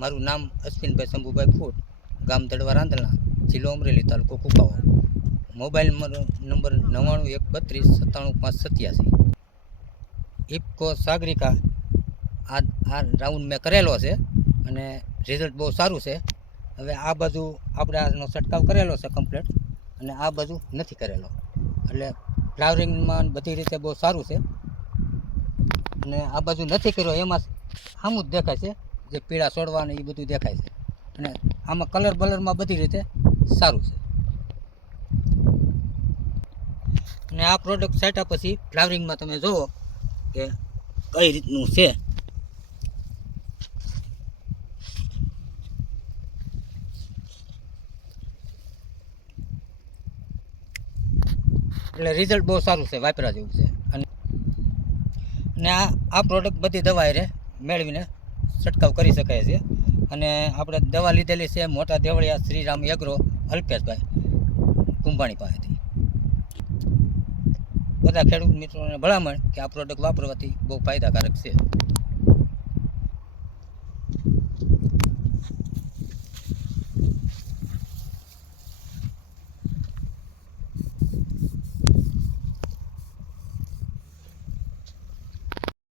મારું નામ અશ્વિનભાઈ શંભુભાઈ ફૂટ, ગામ દડવા રાંધણા, જિલ્લો અમરેલી, તાલુકો કુકાવા. Mobile number 9132397587. ઇફકો સાગરિકા આ રાઉન્ડ મેં કરેલો છે અને રિઝલ્ટ બહુ સારું છે. હવે આ બાજુ આપણે આનો છંટકાવ કરેલો છે કમ્પ્લીટ, અને આ બાજુ નથી કરેલો, એટલે ફ્લાવરિંગમાં બધી રીતે બહુ સારું છે. અને આ બાજુ નથી કર્યો એમાં સામું જ દેખાય છે, જે પીળા છોડવા ને એ બધું દેખાય છે. અને આમાં કલર બલરમાં બધી રીતે સારું છે. અને આ પ્રોડક્ટ છાંટ્યા પછી ફ્લાવરિંગમાં તમે જુઓ કે કઈ રીતનું છે. એટલે રિઝલ્ટ બહુ સારું છે, વાપરા જેવું છે. અને આ પ્રોડક્ટ બધી દવા રે મેળવીને છંટકાવ કરી શકાય છે. અને આપણે દવા લીધેલી છે મોટા દેવળિયા શ્રીરામ એગ્રો અલ્પેશભાઈ કુંભાણી પાસેથી. બધા ખેડૂત મિત્રોને ભલામણ કે આ પ્રોડક્ટ વાપરવાથી બહુ ફાયદાકારક છે.